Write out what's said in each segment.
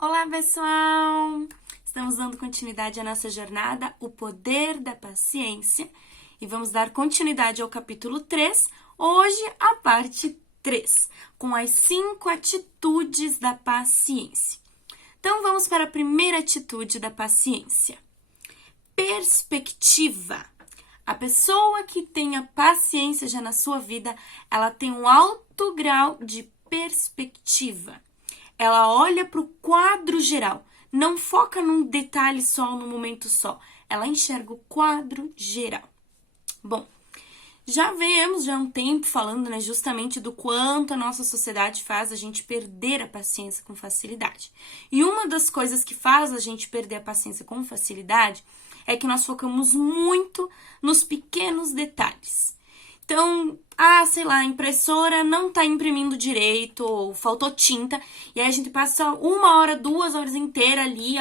Olá, pessoal! Estamos dando continuidade à nossa jornada, O Poder da Paciência, e vamos dar continuidade ao capítulo 3, hoje a parte 3, com as 5 atitudes da paciência. Então, vamos para a primeira atitude da paciência. Perspectiva. A pessoa que tem a paciência já na sua vida, ela tem um alto grau de perspectiva. Ela olha para o quadro geral, não foca num detalhe só, num momento só. Ela enxerga o quadro geral. Bom, já há um tempo falando, justamente do quanto a nossa sociedade faz a gente perder a paciência com facilidade. E uma das coisas que faz a gente perder a paciência com facilidade é que nós focamos muito nos pequenos detalhes. Então, a impressora não tá imprimindo direito, ou faltou tinta, e aí a gente passa 1 hora, 2 horas inteiras ali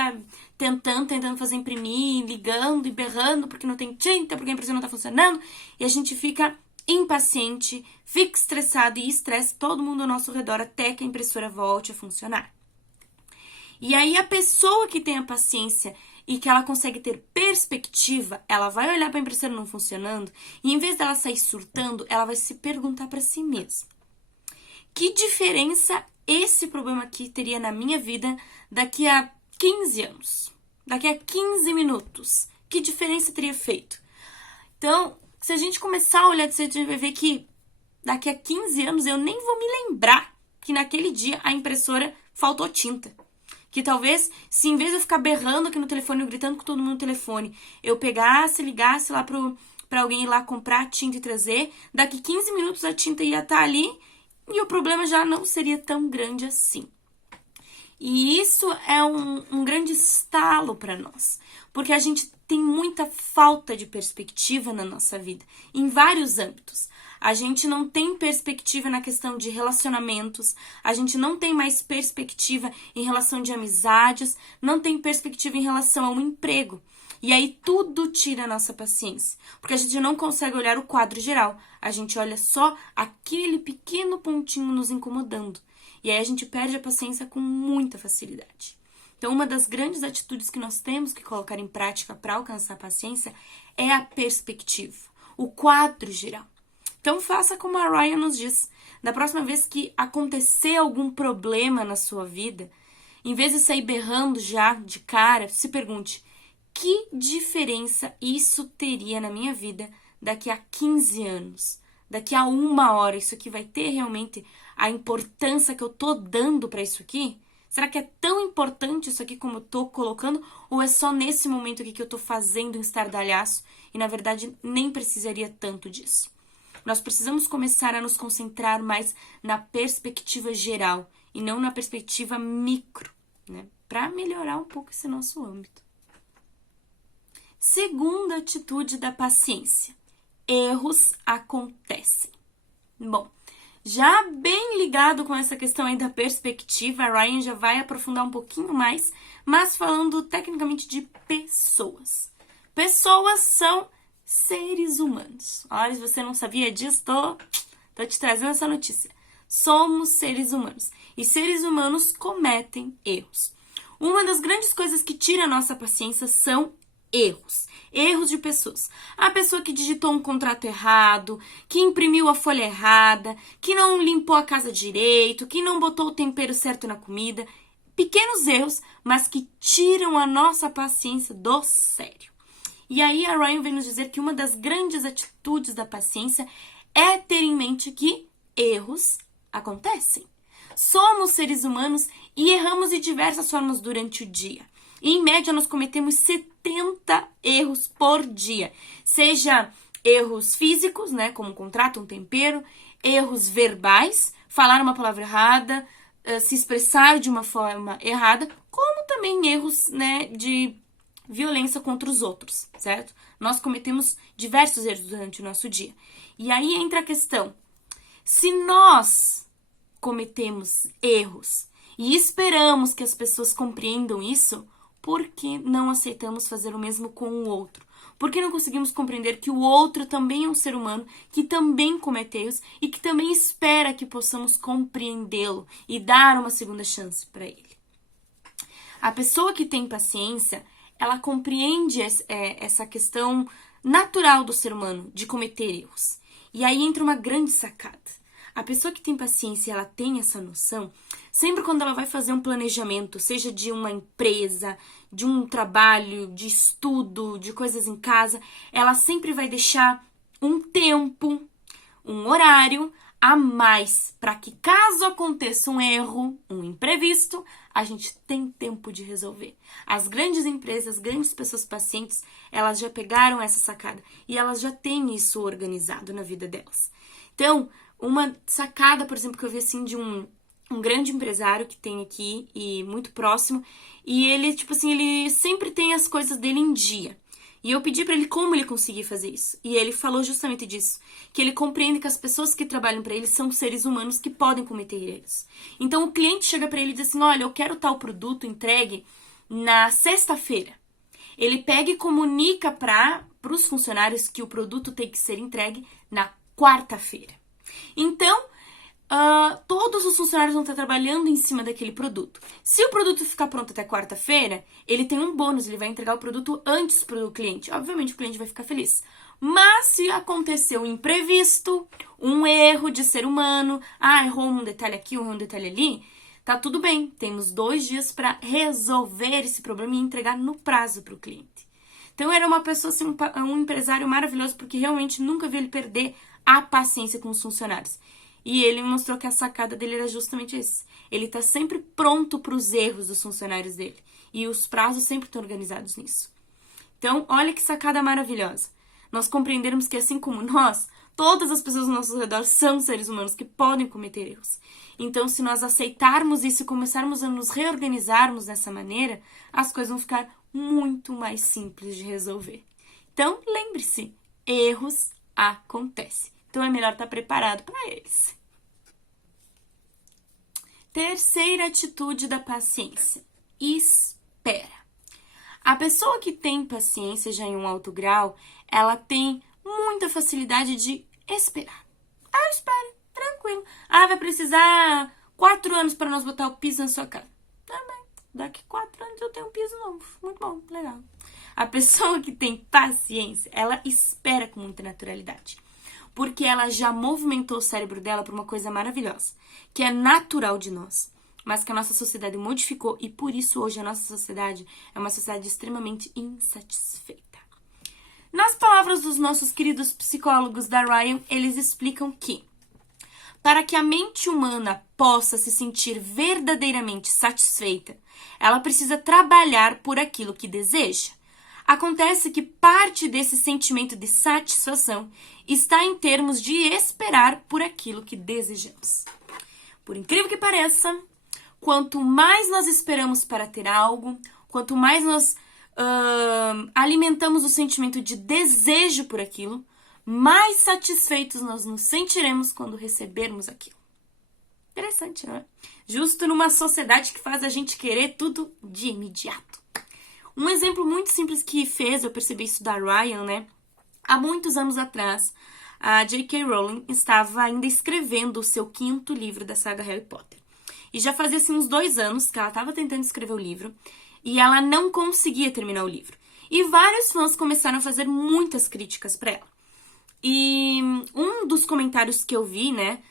tentando fazer imprimir, ligando e berrando porque não tem tinta, porque a impressora não tá funcionando, e a gente fica impaciente, fica estressado e estressa todo mundo ao nosso redor até que a impressora volte a funcionar. E aí a pessoa que tem a paciência e que ela consegue ter perspectiva, ela vai olhar para a impressora não funcionando e em vez dela sair surtando, ela vai se perguntar para si mesma: que diferença esse problema aqui teria na minha vida daqui a 15 anos? Daqui a 15 minutos? Que diferença teria feito? Então, se a gente começar a olhar, a gente vai ver que daqui a 15 anos eu nem vou me lembrar que naquele dia a impressora faltou tinta. Que talvez, se em vez de eu ficar berrando aqui no telefone, gritando com todo mundo no telefone, eu pegasse, ligasse lá pra alguém ir lá comprar tinta e trazer, daqui 15 minutos a tinta ia estar ali e o problema já não seria tão grande assim. E isso é um grande estalo para nós, porque a gente tem muita falta de perspectiva na nossa vida, em vários âmbitos. A gente não tem perspectiva na questão de relacionamentos, a gente não tem mais perspectiva em relação de amizades, não tem perspectiva em relação ao emprego. E aí tudo tira a nossa paciência, porque a gente não consegue olhar o quadro geral, a gente olha só aquele pequeno pontinho nos incomodando. E aí a gente perde a paciência com muita facilidade. Então, uma das grandes atitudes que nós temos que colocar em prática para alcançar a paciência é a perspectiva, o quadro geral. Então, faça como a Ryan nos diz. Da próxima vez que acontecer algum problema na sua vida, em vez de sair berrando já de cara, se pergunte: que diferença isso teria na minha vida daqui a 15 anos? Daqui a 1 hora, isso aqui vai ter realmente a importância que eu tô dando para isso aqui? Será que é tão importante isso aqui como eu tô colocando? Ou é só nesse momento aqui que eu tô fazendo um estardalhaço e, na verdade, nem precisaria tanto disso? Nós precisamos começar a nos concentrar mais na perspectiva geral e não na perspectiva micro, para melhorar um pouco esse nosso âmbito. Segunda atitude da paciência: erros acontecem. Bom, já bem ligado com essa questão aí da perspectiva, a Ryan já vai aprofundar um pouquinho mais, mas falando tecnicamente de pessoas. Pessoas são seres humanos. Olha, se você não sabia disso, tô te trazendo essa notícia. Somos seres humanos. E seres humanos cometem erros. Uma das grandes coisas que tira a nossa paciência são erros. Erros de pessoas. A pessoa que digitou um contrato errado, que imprimiu a folha errada, que não limpou a casa direito, que não botou o tempero certo na comida. Pequenos erros, mas que tiram a nossa paciência do sério. E aí a Ryan vem nos dizer que uma das grandes atitudes da paciência é ter em mente que erros acontecem. Somos seres humanos e erramos de diversas formas durante o dia. E, em média, nós cometemos 70 erros por dia. Seja erros físicos, como um contrato, um tempero, erros verbais, falar uma palavra errada, se expressar de uma forma errada, como também erros, de violência contra os outros, certo? Nós cometemos diversos erros durante o nosso dia. E aí entra a questão: se nós cometemos erros e esperamos que as pessoas compreendam isso, por que não aceitamos fazer o mesmo com o outro? Por que não conseguimos compreender que o outro também é um ser humano, que também comete erros e que também espera que possamos compreendê-lo e dar uma segunda chance para ele? A pessoa que tem paciência, ela compreende essa questão natural do ser humano de cometer erros. E aí entra uma grande sacada. A pessoa que tem paciência, ela tem essa noção, sempre quando ela vai fazer um planejamento, seja de uma empresa, de um trabalho, de estudo, de coisas em casa, ela sempre vai deixar um tempo, um horário a mais, para que caso aconteça um erro, um imprevisto, a gente tem tempo de resolver. As grandes empresas, grandes pessoas pacientes, elas já pegaram essa sacada e elas já têm isso organizado na vida delas. Então, uma sacada, por exemplo, que eu vi assim de um grande empresário que tem aqui e muito próximo, e ele, tipo assim, ele sempre tem as coisas dele em dia. E eu pedi pra ele como ele conseguia fazer isso. E ele falou justamente disso, que ele compreende que as pessoas que trabalham pra ele são seres humanos que podem cometer erros. Então o cliente chega pra ele e diz assim: olha, eu quero tal produto entregue na sexta-feira. Ele pega e comunica para os funcionários que o produto tem que ser entregue na quarta-feira. Então, todos os funcionários vão estar trabalhando em cima daquele produto. Se o produto ficar pronto até quarta-feira, ele tem um bônus, ele vai entregar o produto antes para o cliente. Obviamente, o cliente vai ficar feliz. Mas se acontecer um imprevisto, um erro de ser humano, errou um detalhe aqui, errou um detalhe ali, tá tudo bem. Temos 2 dias para resolver esse problema e entregar no prazo para o cliente. Então, era uma pessoa, assim, um empresário maravilhoso, porque realmente nunca vi ele perder a paciência com os funcionários. E ele me mostrou que a sacada dele era justamente isso. Ele tá sempre pronto para os erros dos funcionários dele. E os prazos sempre estão organizados nisso. Então, olha que sacada maravilhosa. Nós compreendermos que, assim como nós, todas as pessoas ao nosso redor são seres humanos que podem cometer erros. Então, se nós aceitarmos isso e começarmos a nos reorganizarmos dessa maneira, as coisas vão ficar muito mais simples de resolver. Então, lembre-se, erros acontecem. Então, é melhor estar preparado para eles. Terceira atitude da paciência: espera. A pessoa que tem paciência já em um alto grau, ela tem muita facilidade de esperar. Espere, tranquilo. Vai precisar 4 anos para nós botar o piso na sua casa. Também, daqui 4 anos eu tenho um piso novo. Muito bom, legal. A pessoa que tem paciência, ela espera com muita naturalidade. Porque ela já movimentou o cérebro dela para uma coisa maravilhosa, que é natural de nós, mas que a nossa sociedade modificou, e por isso hoje a nossa sociedade é uma sociedade extremamente insatisfeita. Nas palavras dos nossos queridos psicólogos da Ryan, eles explicam que, para que a mente humana possa se sentir verdadeiramente satisfeita, ela precisa trabalhar por aquilo que deseja. Acontece que parte desse sentimento de satisfação está em termos de esperar por aquilo que desejamos. Por incrível que pareça, quanto mais nós esperamos para ter algo, quanto mais nós alimentamos o sentimento de desejo por aquilo, mais satisfeitos nós nos sentiremos quando recebermos aquilo. Interessante, não é? Justo numa sociedade que faz a gente querer tudo de imediato. Um exemplo muito simples que fez eu perceber isso da Ryan, né? Há muitos anos atrás, a J.K. Rowling estava ainda escrevendo o seu 5º livro da saga Harry Potter. E já fazia assim, uns 2 anos que ela estava tentando escrever o livro e ela não conseguia terminar o livro. E vários fãs começaram a fazer muitas críticas para ela. E um dos comentários que eu vi, né,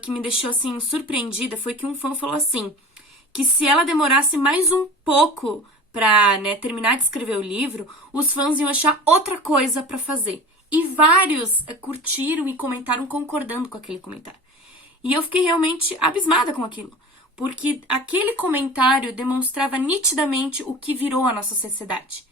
que me deixou assim surpreendida foi que um fã falou assim, que se ela demorasse mais um pouco para, né, terminar de escrever o livro, os fãs iam achar outra coisa para fazer. E vários curtiram e comentaram concordando com aquele comentário. E eu fiquei realmente abismada com aquilo, porque aquele comentário demonstrava nitidamente o que virou a nossa sociedade.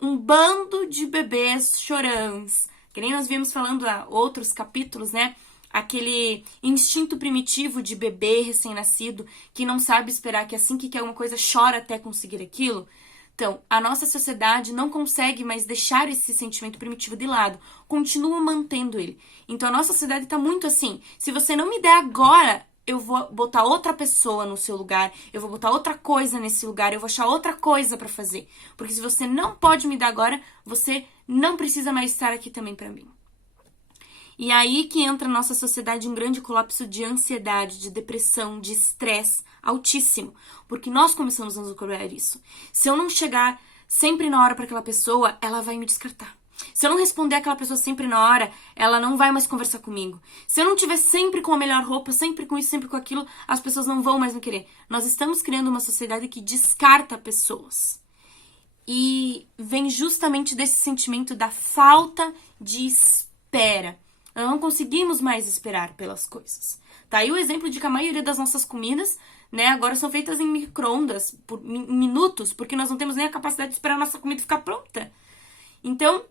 Um bando de bebês chorãs, que nem nós vimos falando há outros capítulos, né? Aquele instinto primitivo de bebê recém-nascido que não sabe esperar, que assim que quer alguma coisa chora até conseguir aquilo. Então, a nossa sociedade não consegue mais deixar esse sentimento primitivo de lado, continua mantendo ele. Então, a nossa sociedade está muito assim, se você não me der agora, eu vou botar outra pessoa no seu lugar, eu vou botar outra coisa nesse lugar, eu vou achar outra coisa para fazer. Porque se você não pode me dar agora, você não precisa mais estar aqui também para mim. E aí que entra na nossa sociedade um grande colapso de ansiedade, de depressão, de estresse altíssimo. Porque nós começamos a nos cobrar isso. Se eu não chegar sempre na hora para aquela pessoa, ela vai me descartar. Se eu não responder aquela pessoa sempre na hora, ela não vai mais conversar comigo. Se eu não tiver sempre com a melhor roupa, sempre com isso, sempre com aquilo, as pessoas não vão mais me querer. Nós estamos criando uma sociedade que descarta pessoas. E vem justamente desse sentimento da falta de espera. Nós não conseguimos mais esperar pelas coisas. Tá aí o exemplo de que a maioria das nossas comidas, né, agora são feitas em micro-ondas por minutos, porque nós não temos nem a capacidade de esperar a nossa comida ficar pronta. Então,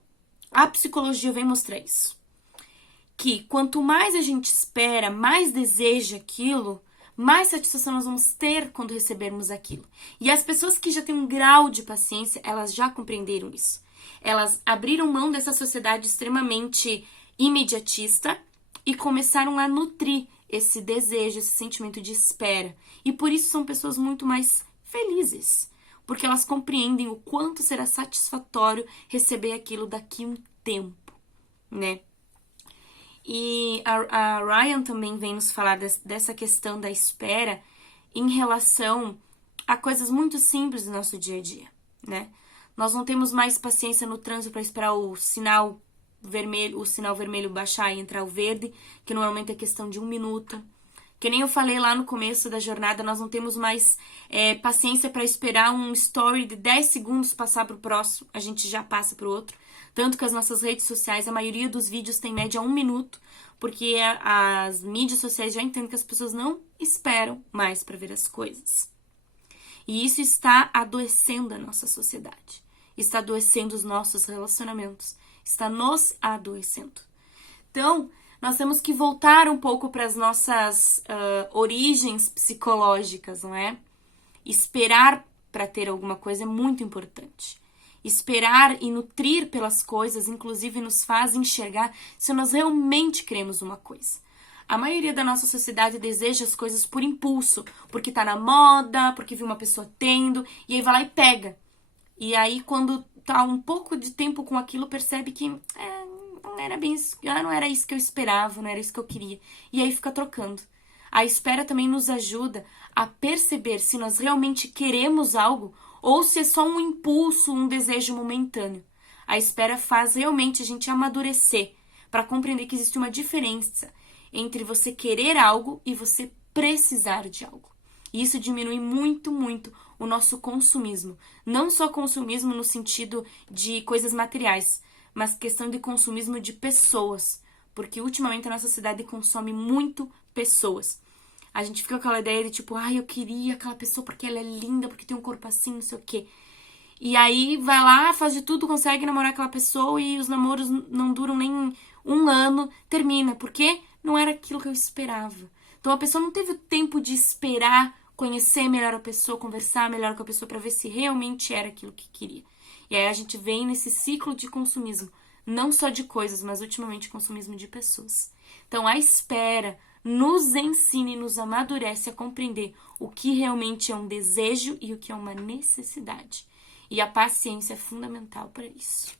a psicologia vem mostrar isso. Que quanto mais a gente espera, mais deseja aquilo, mais satisfação nós vamos ter quando recebermos aquilo. E as pessoas que já têm um grau de paciência, elas já compreenderam isso. Elas abriram mão dessa sociedade extremamente imediatista e começaram a nutrir esse desejo, esse sentimento de espera. E por isso são pessoas muito mais felizes, porque elas compreendem o quanto será satisfatório receber aquilo daqui a um tempo, né? E a Ryan também vem nos falar dessa questão da espera em relação a coisas muito simples do nosso dia a dia, né? Nós não temos mais paciência no trânsito para esperar o sinal vermelho baixar e entrar o verde, que normalmente é questão de 1 minuto. Que nem eu falei lá no começo da jornada, nós não temos mais paciência para esperar um story de 10 segundos passar para o próximo, a gente já passa para o outro. Tanto que as nossas redes sociais, a maioria dos vídeos tem média 1 minuto, porque as mídias sociais já entendem que as pessoas não esperam mais para ver as coisas. E isso está adoecendo a nossa sociedade, está adoecendo os nossos relacionamentos, está nos adoecendo. Então, nós temos que voltar um pouco para as nossas origens psicológicas, não é? Esperar para ter alguma coisa é muito importante. Esperar e nutrir pelas coisas, inclusive, nos faz enxergar se nós realmente queremos uma coisa. A maioria da nossa sociedade deseja as coisas por impulso, porque tá na moda, porque viu uma pessoa tendo, e aí vai lá e pega. E aí, quando tá um pouco de tempo com aquilo, percebe que não era bem isso, não era isso que eu esperava, não era isso que eu queria. E aí fica trocando. A espera também nos ajuda a perceber se nós realmente queremos algo ou se é só um impulso, um desejo momentâneo. A espera faz realmente a gente amadurecer para compreender que existe uma diferença entre você querer algo e você precisar de algo. E isso diminui muito, muito o nosso consumismo. Não só consumismo no sentido de coisas materiais, mas questão de consumismo de pessoas. Porque ultimamente a nossa sociedade consome muito pessoas. A gente fica com aquela ideia de tipo, eu queria aquela pessoa porque ela é linda, porque tem um corpo assim, não sei o quê. E aí vai lá, faz de tudo, consegue namorar aquela pessoa e os namoros não duram nem 1 ano, termina. Porque não era aquilo que eu esperava. Então a pessoa não teve o tempo de esperar, conhecer melhor a pessoa, conversar melhor com a pessoa para ver se realmente era aquilo que queria. E aí a gente vem nesse ciclo de consumismo, não só de coisas, mas ultimamente consumismo de pessoas. Então a espera nos ensina e nos amadurece a compreender o que realmente é um desejo e o que é uma necessidade. E a paciência é fundamental para isso.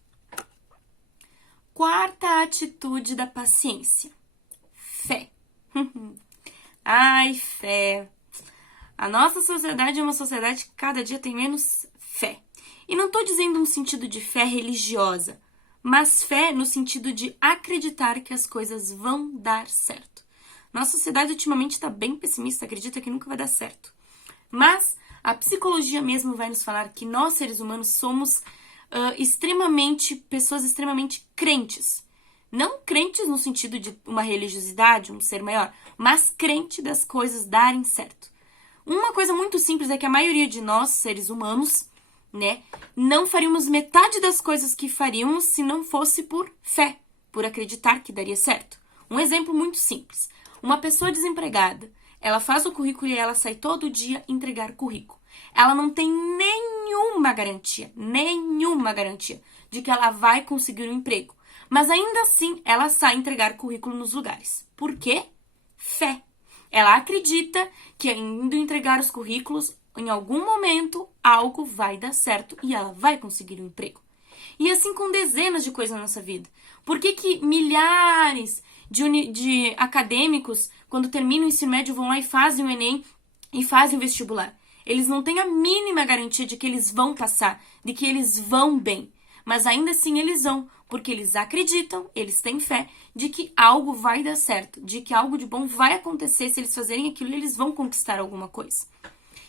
4ª atitude da paciência. Fé. Ai, fé. A nossa sociedade é uma sociedade que cada dia tem menos fé. E não estou dizendo um sentido de fé religiosa, mas fé no sentido de acreditar que as coisas vão dar certo. Nossa sociedade ultimamente está bem pessimista, acredita que nunca vai dar certo. Mas a psicologia mesmo vai nos falar que nós, seres humanos, somos pessoas extremamente crentes. Não crentes no sentido de uma religiosidade, um ser maior, mas crente das coisas darem certo. Uma coisa muito simples é que a maioria de nós, seres humanos, né, não faríamos metade das coisas que faríamos se não fosse por fé, por acreditar que daria certo. Um exemplo muito simples. Uma pessoa desempregada, ela faz o currículo e ela sai todo dia entregar currículo. Ela não tem nenhuma garantia de que ela vai conseguir um emprego. Mas ainda assim, ela sai entregar currículo nos lugares. Por quê? Fé. Ela acredita que indo entregar os currículos, em algum momento, algo vai dar certo e ela vai conseguir um emprego. E assim com dezenas de coisas na nossa vida. Por que milhares de acadêmicos, quando terminam o ensino médio, vão lá e fazem o Enem e fazem o vestibular. Eles não têm a mínima garantia de que eles vão passar, de que eles vão bem. Mas ainda assim eles vão, porque eles acreditam, eles têm fé de que algo vai dar certo, de que algo de bom vai acontecer. Se eles fazerem aquilo, eles vão conquistar alguma coisa.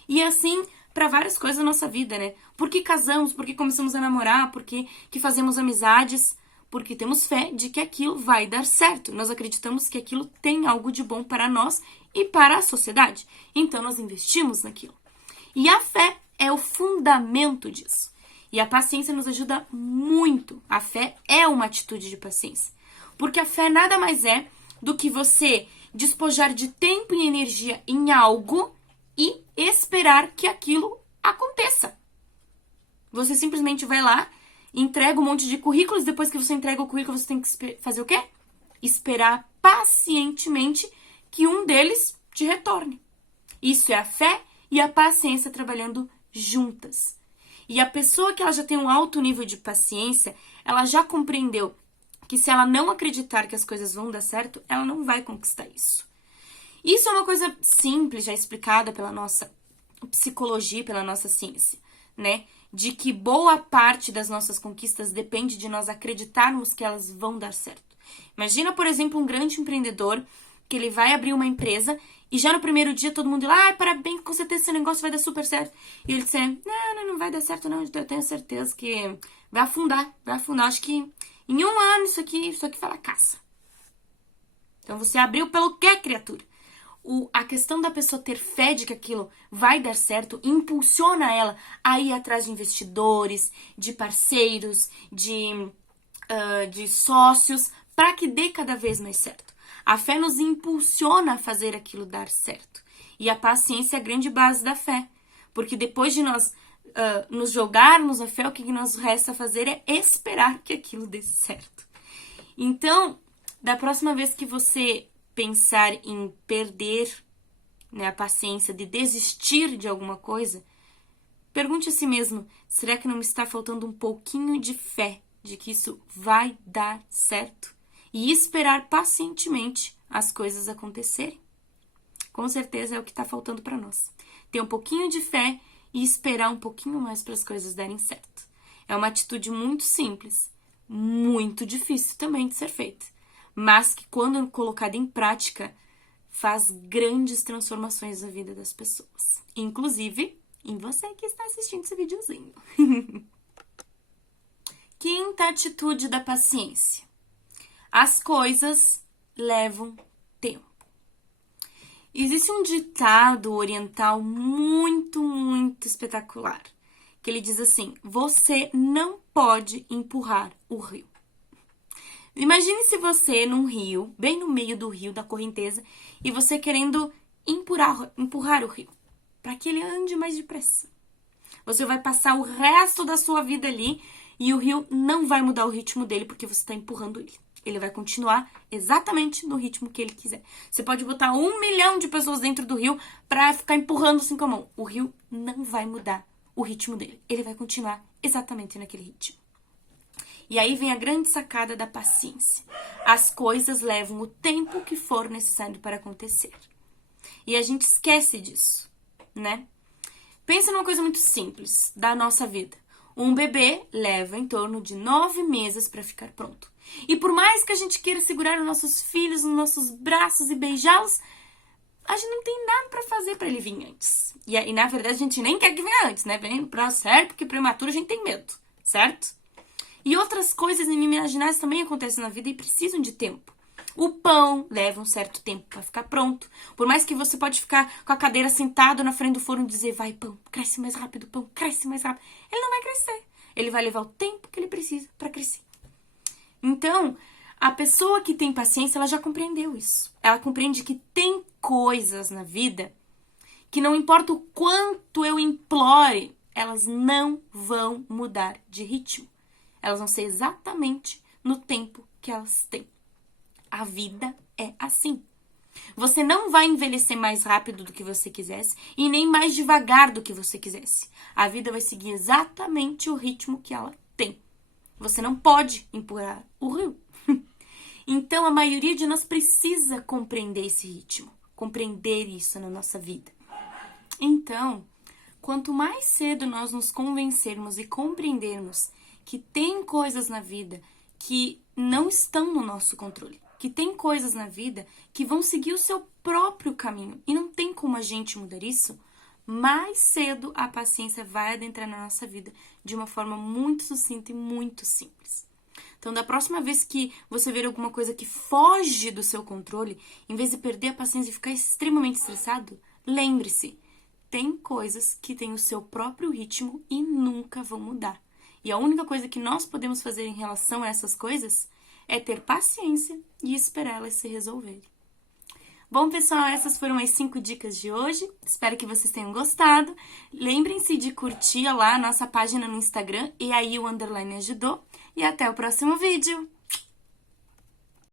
E assim, para várias coisas da nossa vida, né? Por que casamos? Por que começamos a namorar? Por que fazemos amizades? Porque temos fé de que aquilo vai dar certo. Nós acreditamos que aquilo tem algo de bom para nós e para a sociedade. Então, nós investimos naquilo. E a fé é o fundamento disso. E a paciência nos ajuda muito. A fé é uma atitude de paciência. Porque a fé nada mais é do que você despojar de tempo e energia em algo e esperar que aquilo aconteça. Você simplesmente vai lá, entrega um monte de currículos, depois que você entrega o currículo, você tem que fazer o quê? Esperar pacientemente que um deles te retorne. Isso é a fé e a paciência trabalhando juntas. E a pessoa que ela já tem um alto nível de paciência, ela já compreendeu que se ela não acreditar que as coisas vão dar certo, ela não vai conquistar isso. Isso é uma coisa simples, já explicada pela nossa psicologia, pela nossa ciência, né? De que boa parte das nossas conquistas depende de nós acreditarmos que elas vão dar certo. Imagina, por exemplo, um grande empreendedor que ele vai abrir uma empresa e já no primeiro dia todo mundo diz, parabéns, com certeza esse negócio vai dar super certo. E ele diz, não vai dar certo não, eu tenho certeza que vai afundar. Acho que em um ano isso aqui fracassa. Então você abriu pelo quê, criatura? A questão da pessoa ter fé de que aquilo vai dar certo impulsiona ela a ir atrás de investidores, de parceiros, de sócios, para que dê cada vez mais certo. A fé nos impulsiona a fazer aquilo dar certo. E a paciência é a grande base da fé. Porque depois de nós nos jogarmos a fé, o que nos resta fazer é esperar que aquilo dê certo. Então, da próxima vez que você pensar em perder, né, a paciência, de desistir de alguma coisa, pergunte a si mesmo, será que não me está faltando um pouquinho de fé de que isso vai dar certo? E esperar pacientemente as coisas acontecerem. Com certeza é o que está faltando para nós. Ter um pouquinho de fé e esperar um pouquinho mais para as coisas darem certo. É uma atitude muito simples, muito difícil também de ser feita, mas que quando colocada em prática faz grandes transformações na vida das pessoas. Inclusive em você que está assistindo esse videozinho. Quinta atitude da paciência. As coisas levam tempo. Existe um ditado oriental muito, muito espetacular, que ele diz assim, você não pode empurrar o rio. Imagine se você num rio, bem no meio do rio, da correnteza, e você querendo empurrar o rio, para que ele ande mais depressa. Você vai passar o resto da sua vida ali e o rio não vai mudar o ritmo dele porque você está empurrando ele. Ele vai continuar exatamente no ritmo que ele quiser. Você pode botar 1 milhão de pessoas dentro do rio para ficar empurrando assim com a mão. O rio não vai mudar o ritmo dele. Ele vai continuar exatamente naquele ritmo. E aí vem a grande sacada da paciência. As coisas levam o tempo que for necessário para acontecer. E a gente esquece disso, né? Pensa numa coisa muito simples da nossa vida. Um bebê leva em torno de 9 meses para ficar pronto. E por mais que a gente queira segurar os nossos filhos nos nossos braços e beijá-los, a gente não tem nada para fazer para ele vir antes. E na verdade a gente nem quer que venha antes, né? Vem pra certo, porque prematuro a gente tem medo, certo? E outras coisas inimagináveis também acontecem na vida e precisam de tempo. O pão leva um certo tempo para ficar pronto. Por mais que você pode ficar com a cadeira sentado na frente do forno e dizer, vai pão, cresce mais rápido, pão, cresce mais rápido. Ele não vai crescer. Ele vai levar o tempo que ele precisa para crescer. Então, a pessoa que tem paciência, ela já compreendeu isso. Ela compreende que tem coisas na vida que não importa o quanto eu implore, elas não vão mudar de ritmo. Elas vão ser exatamente no tempo que elas têm. A vida é assim. Você não vai envelhecer mais rápido do que você quisesse e nem mais devagar do que você quisesse. A vida vai seguir exatamente o ritmo que ela tem. Você não pode empurrar o rio. Então, a maioria de nós precisa compreender esse ritmo, compreender isso na nossa vida. Então, quanto mais cedo nós nos convencermos e compreendermos que tem coisas na vida que não estão no nosso controle, que tem coisas na vida que vão seguir o seu próprio caminho e não tem como a gente mudar isso, mais cedo a paciência vai adentrar na nossa vida de uma forma muito sucinta e muito simples. Então, da próxima vez que você ver alguma coisa que foge do seu controle, em vez de perder a paciência e ficar extremamente estressado, lembre-se, tem coisas que têm o seu próprio ritmo e nunca vão mudar. E a única coisa que nós podemos fazer em relação a essas coisas é ter paciência e esperar elas se resolverem. Bom, pessoal, essas foram as 5 dicas de hoje. Espero que vocês tenham gostado. Lembrem-se de curtir lá a nossa página no Instagram, e aí o _ ajudou. E até o próximo vídeo!